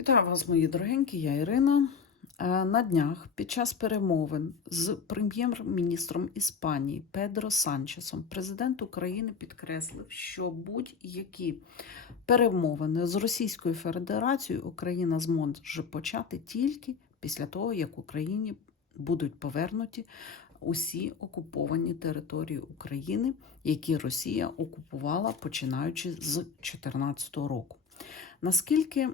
Вітаю вас, мої дорогенькі, я Ірина. Е, На днях під час перемовин з прем'єр-міністром Іспанії Педро Санчесом президент України підкреслив, що будь-які перемовини з Російською Федерацією Україна зможе почати тільки після того, як Україні будуть повернуті усі окуповані території України, які Росія окупувала починаючи з 2014 року. Наскільки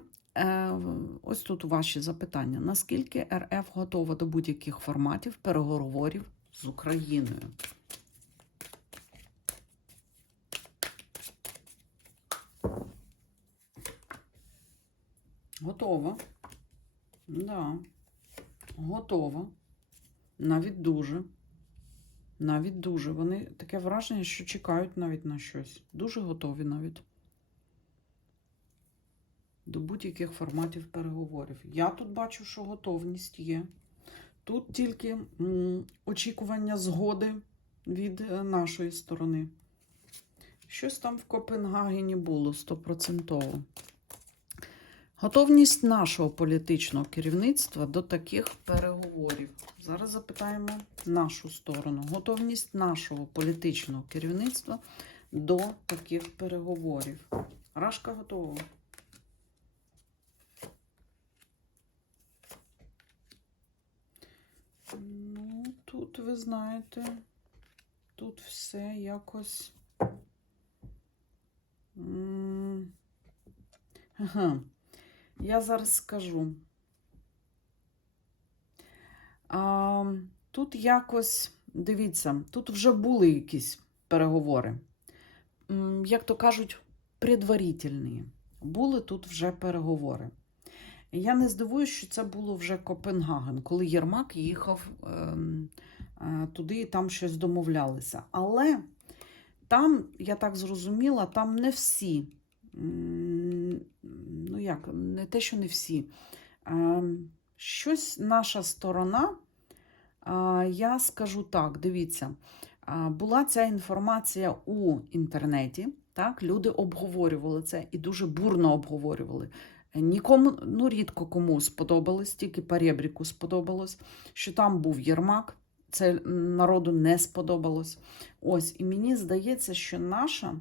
Ось тут ваші запитання. Наскільки РФ готова до будь-яких форматів переговорів з Україною? Готова. Да. Готова. Навіть дуже. Навіть дуже. Вони таке враження, що чекають навіть на щось. Дуже готові навіть до будь-яких форматів переговорів. Я тут бачу, що готовність є. Тут тільки очікування згоди від е, нашої сторони. Щось там в Копенгагені було стопроцентово. Готовність нашого політичного керівництва до таких переговорів. Зараз запитаємо нашу сторону. Готовність нашого політичного керівництва до таких переговорів. Рашка готова. Ну, тут ви знаєте, тут все якось. Ага. Я зараз скажу. А, тут якось, дивіться, тут вже були якісь переговори. Як то кажуть, предварительні. Були тут вже переговори. Я не здивуюся, що це було вже Копенгаген, коли Єрмак їхав ем, е, туди і там щось домовлялися. Але там, я так зрозуміла, там не всі, ну як, не те, що не всі. Ем, щось наша сторона, а, я скажу так, дивіться, а, була ця інформація у інтернеті. Так, люди обговорювали це і дуже бурно обговорювали. Нікому, ну рідко кому сподобалось, тільки Парєбріку сподобалось, що там був Єрмак. Це народу не сподобалось. Ось, і мені здається, що наша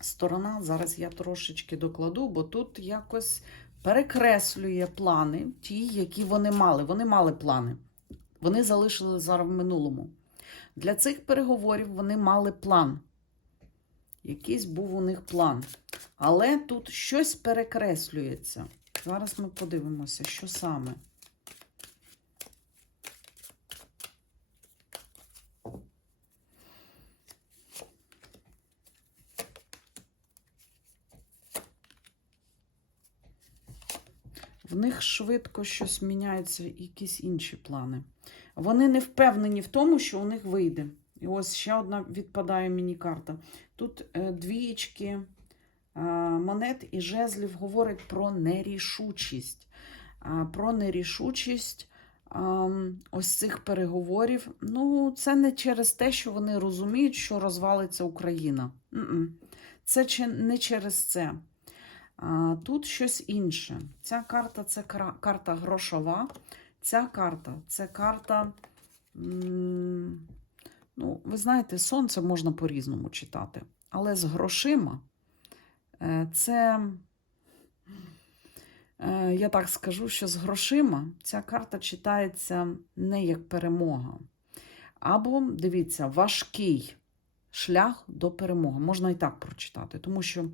сторона, зараз я трошечки докладу, бо тут якось перекреслює плани, ті, які вони мали. Вони мали плани. Вони залишили зараз в минулому. Для цих переговорів вони мали план. Якийсь був у них план. Але тут щось перекреслюється. Зараз ми подивимося, що саме. В них швидко щось міняється, якісь інші плани. Вони не впевнені в тому, що у них вийде. І ось ще одна відпадає мені карта. Тут е, двієчки е, монет і жезлів говорять про нерішучість. Про нерішучість ось цих переговорів. Ну, це не через те, що вони розуміють, що розвалиться Україна. Це не через це. Тут щось інше. Ця карта це карта грошова. Ця карта це карта. Ви знаєте, сонце можна по-різному читати. Але з грошима е, це, е, я так скажу, що з грошима ця карта читається не як перемога. Або, дивіться, важкий шлях до перемоги. Можна і так прочитати, тому що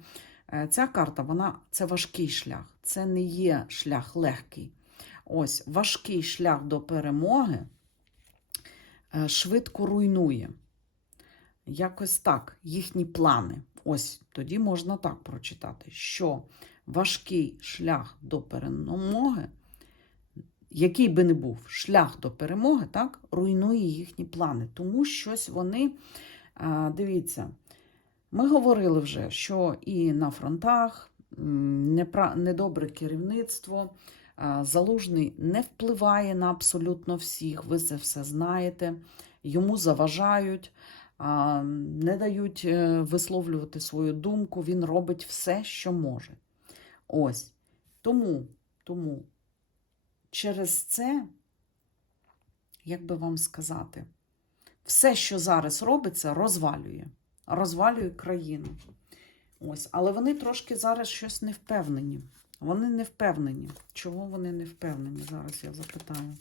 е, ця карта, вона це важкий шлях, це не є шлях легкий. Ось важкий шлях до перемоги швидко руйнує. Якось так, їхні плани. Ось тоді можна так прочитати, що важкий шлях до перемоги, який би не був шлях до перемоги, так, руйнує їхні плани. Тому щось вони, дивіться, ми говорили вже, що і на фронтах недобре керівництво, залужний не впливає на абсолютно всіх. Ви це все знаєте. Йому заважають, не дають е, висловлювати свою думку. Він робить все, що може. Ось. Тому Тому через це, як би вам сказати, все, що зараз робиться, розвалює. Розвалює країну. Ось, але вони трошки зараз щось не впевнені. Вони не впевнені. Чого вони не впевнені? Зараз я запитаю.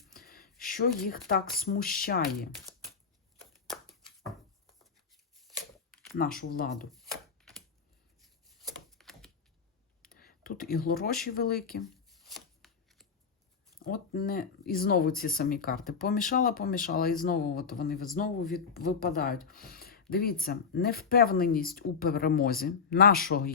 Що їх так смущає? Нашу владу. Тут і гроші великі. От не і знову ці самі карти. Помішала, помішала, і знову от вони знову від, випадають. Дивіться, невпевненість у перемозі нашого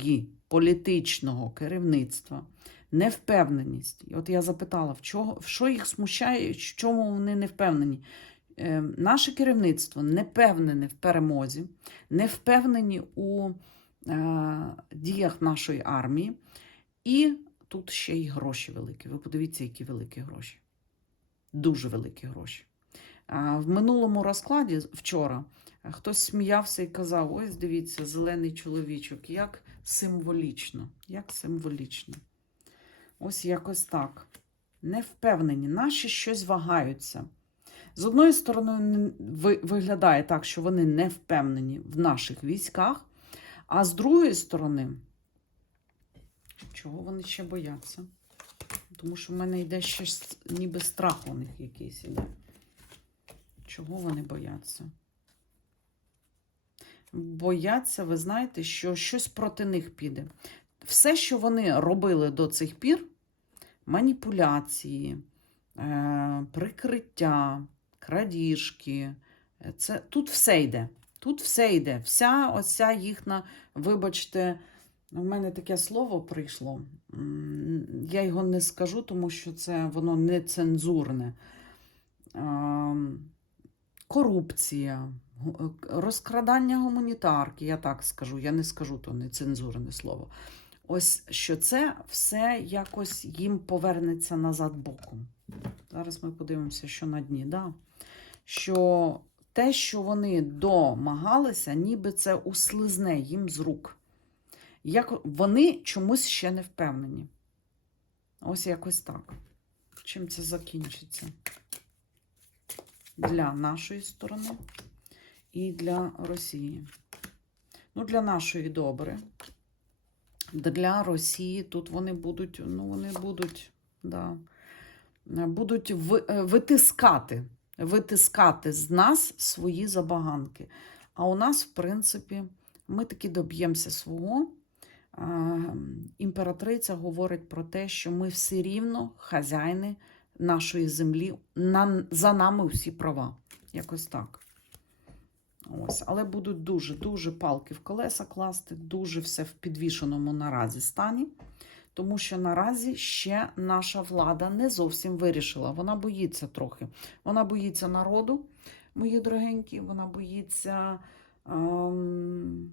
політичного керівництва, невпевненість. І от я запитала, в, чого, в що їх смущає, в чому вони не впевнені. Е, наше керівництво не впевнене в перемозі, не впевнені у е, діях нашої армії. І тут ще й гроші великі. Ви подивіться, які великі гроші. Дуже великі гроші. В минулому розкладі вчора хтось сміявся і казав: ось дивіться, зелений чоловічок, як символічно. Як символічно. Ось якось так. Не впевнені, наші щось вагаються. З одної сторони, виглядає так, що вони не впевнені в наших військах, а з другої сторони, чого вони ще бояться? Тому що в мене йде ще ніби страх у них якийсь іде. Чого вони бояться? Бояться, ви знаєте, що щось проти них піде. Все, що вони робили до цих пір, маніпуляції, е, прикриття, крадіжки, е, це, тут все йде. Тут все йде. Вся оця їхня, вибачте, у мене таке слово прийшло. Я його не скажу, тому що це воно не цензурне. Ам, Корупція, е, розкрадання гуманітарки, я так скажу, я не скажу то нецензурне слово. Ось що це все якось їм повернеться назад боком. Зараз ми подивимося, що на дні. Да? Що те, що вони домагалися, ніби це услизне їм з рук. Як вони чомусь ще не впевнені. Ось якось так. Чим це закінчиться? Для нашої сторони і для Росії. Ну, для нашої добре. Для Росії тут вони будуть, ну, вони будуть, да, будуть е, витискати, витискати з нас свої забаганки. А у нас, в принципі, ми таки доб'ємося свого. Імператриця говорить про те, що ми все рівно хазяїни нашої землі, за нами всі права. Якось так. Ось, але будуть дуже-дуже палки в колеса класти, дуже все в підвішеному наразі стані, тому що наразі ще наша влада не зовсім вирішила. Вона боїться трохи. Вона боїться народу, мої дорогенькі, вона боїться. Ем...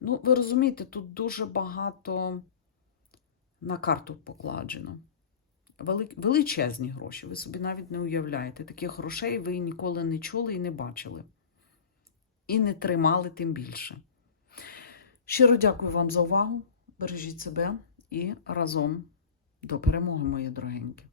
Ну, ви розумієте, тут дуже багато на карту покладено. Величезні гроші. Ви собі навіть не уявляєте. Таких грошей ви ніколи не чули і не бачили. І не тримали тим більше. Щиро дякую вам за увагу. Бережіть себе і разом до перемоги, мої дорогенькі.